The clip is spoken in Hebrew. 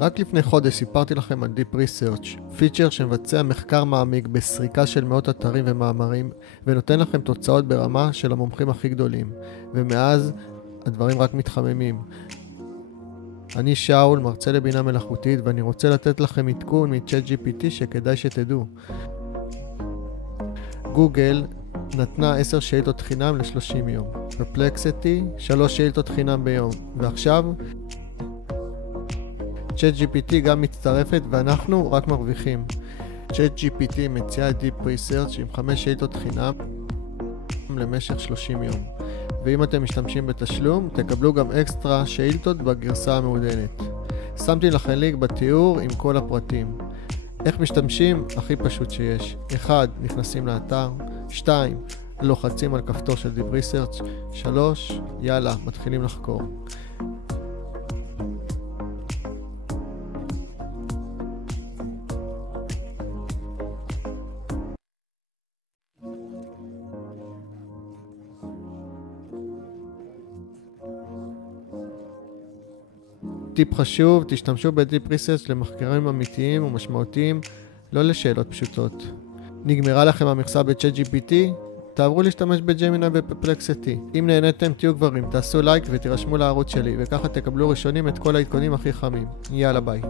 רק לפני חודש סיפרתי לכם על Deep Research, פיצ'ר שמבצע מחקר מעמיק בסריקה של מאות אתרים ומאמרים, ונותן לכם תוצאות ברמה של המומחים הכי גדולים. ומאז הדברים רק מתחממים. אני שאול, מרצה לבינה מלאכותית, ואני רוצה לתת לכם עדכון מ-ChatGPT שכדאי שתדעו. גוגל נתנה 10 שאילתות חינם ל-30 יום. Perplexity 3 שאילתות חינם ביום. ועכשיו ChatGPT גם מצטרפת ואנחנו רק מרוויחים. ChatGPT מציעה Deep Research עם 5 שאילתות חינם למשך 30 יום. ואם אתם משתמשים בתשלום, תקבלו גם אקסטרה שאילתות בגרסה המעודנת. שמתי לכם לינק בתיאור עם כל הפרטים. איך משתמשים? הכי פשוט שיש. 1. נכנסים לאתר. 2. לוחצים על כפתור של Deep Research. 3. יאללה, מתחילים לחקור. טיפ חשוב, תשתמשו ב-Deep Research למחקרים אמיתיים ומשמעותיים, לא לשאלות פשוטות. נגמרה לכם המכסה ב-ChatGPT? תעברו להשתמש בג'מיני ו-Perplexity. אם נהניתם תהיו גברים, תעשו לייק ותירשמו לערוץ שלי, וככה תקבלו ראשונים את כל העדכונים הכי חמים. יאללה ביי.